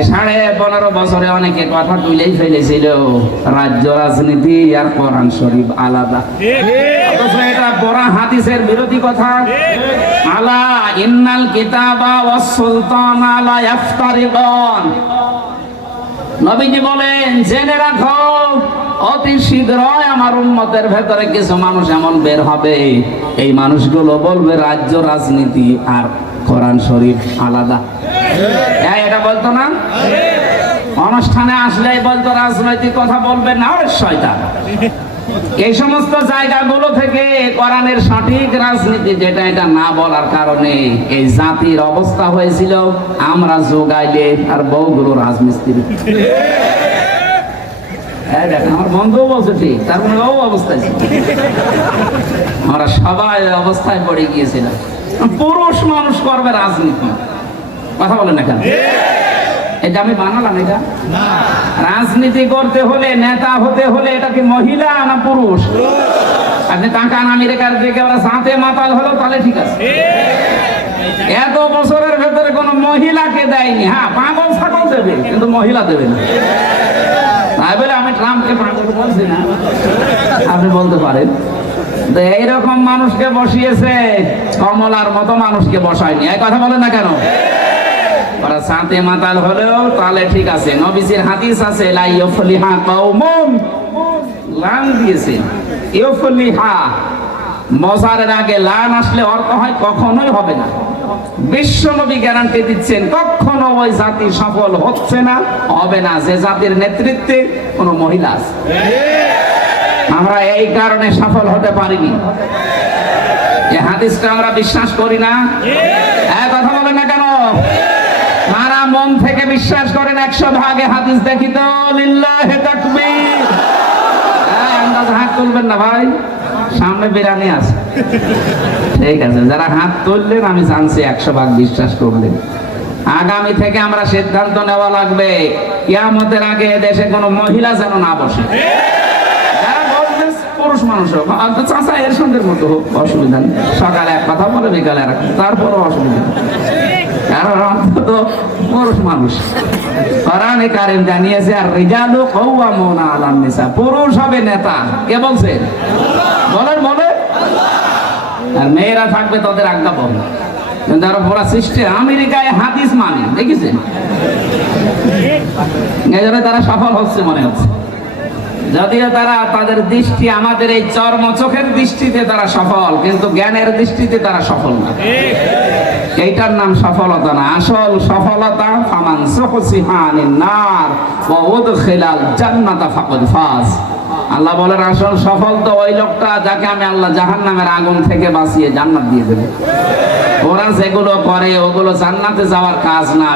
15.5 বছরে অনেকে কথা তুলেই ফেলেছিল রাজ্য রাজনীতি আর কোরআন শরীফ আলাদা। অথচ এটা পুরা হাদিসের বিরোধী কথা। আলা ইন্নাল কিতাবা ওয়াস সুলতানা লা ইফতারিকান। নবীজি বলেন, জেনে রাখো অতি শীঘ্রই আমার উম্মতের ভেতরে কিছু মানুষ এমন বের হবে, এই মানুষগুলো বলবে রাজ্য রাজনীতি আর কোরআন শরীফ আলাদা। এটা বলতো না, অনুষ্ঠানে আসলেই বলতো রাজনৈতিক কথা বলবে না, ওরে শয়তান। এই সমস্ত জায়গাগুলো থেকে কোরআনের সঠিক রাজনীতি যেটা, এটা না বলার কারণে এই জাতির অবস্থা হয়েছিল আমরা যোগাইলে আর বউগুলো রাজমিস্ত্রি। আমার বন্ধুও বলছে ঠিক, তার মানে ও অবস্থায় ছিল। আমরা সবাই অবস্থায় পড়ে গিয়েছিলাম। পুরুষ মানুষ করবে রাজনীতি, কথা বলে না কেন? এটা আমি বানালাম? এটা রাজনীতি করতে হলে, নেতা হতে হলে এটা কি মহিলা না পুরুষ? আপনি তাকান আমেরিকার দিকে, ওরা সাথে মাতাল হলো, তাহলে ঠিক আছে। এত বছরের ভেতরে কোন মহিলাকে দেয়নি। হ্যাঁ, পাগল ছাগল দেবে, কিন্তু মহিলা দেবে না। তাই বলে আমি ট্রাম্পকে পাগল বলছি না, আপনি বলতে পারেন। এইরকম মানুষকে বসিয়েছে, কমলার মতো মানুষকে বসায়নি। এই কথা বলে না কেন? ওরা সাথে মাতাল হলেও তাহলে ঠিক আছে। নবীজির হাদিস আছে, লা ইউফলিহা কওমুন, লান দিয়েছে ইউফলিহা, মজারের আগে লান আসলে অর্থ হয় কখনোই হবে না। বিশ্ব নবী গ্যারান্টি দিচ্ছেন কখনো ওই জাতি সফল হচ্ছে না, হবে না, যে জাতির নেতৃত্বে কোনো মহিলা আছে। আমরা এই কারণে সফল হতে পারিনি। এই হাদিসটা আমরা বিশ্বাস করি না। এক কথা বলেন না কেন? মারা মন থেকে বিশ্বাস করেন 100 ভাগে হাদিস দেখি তো, লিল্লাহি তাকবীর। আন্দাজ হাত তুলবেন না ভাই, সামনে বিরানি আছে। ঠিক আছে, যারা হাত তুললেন আমি জানছি 100 ভাগ বিশ্বাস করলেন। আগামী থেকে আমরা সিদ্ধান্ত নেওয়া লাগবে, কিয়ামতের আগে দেশে কোনো মহিলা যেন না বসে। পুরুষ মানুষ হোক, চাচা এর সঙ্গে মতো হোক, অসুবিধা নেই। সকালে এক কথা বলে, বিকালে আর তারপরও অসুবিধা নেই, কারণ অন্তত পুরুষ মানুষ। কোরআনে কারীম জানিয়েছে, আর রিজালু কাওয়ামুনা আলান নিসা, পুরুষ হবে নেতা। কে বলছে? বলেন বলেন। আর মেয়েরা থাকবে তাদের আজ্ঞা পাবে। কিন্তু আরো পুরা সৃষ্টি আমেরিকায় হাদিস মানে দেখেছেন, এই জন্য তারা সফল হচ্ছে মনে হচ্ছে। যদিও তারা তাদের দৃষ্টি আমাদের এই চর্ম চোখের দৃষ্টিতে তারা সফল, কিন্তু জ্ঞানের দৃষ্টিতে তারা সফল না। এইটার নাম সফলতা না। আসল সফলতা ফামান সুহসিহা আনিন নার ওয়া উদখিলাল জান্নাতা ফাকাদ ফাজ। আল্লাহ বলেন, আসল সফল তো ওই লোকটা যাকে আমি আল্লাহ জাহান্নামের আগুন থেকে বাঁচিয়ে জান্নাত দিয়ে দেব। ওরা যেগুলো করে ওগুলো জান্নাতে যাওয়ার কাজ না।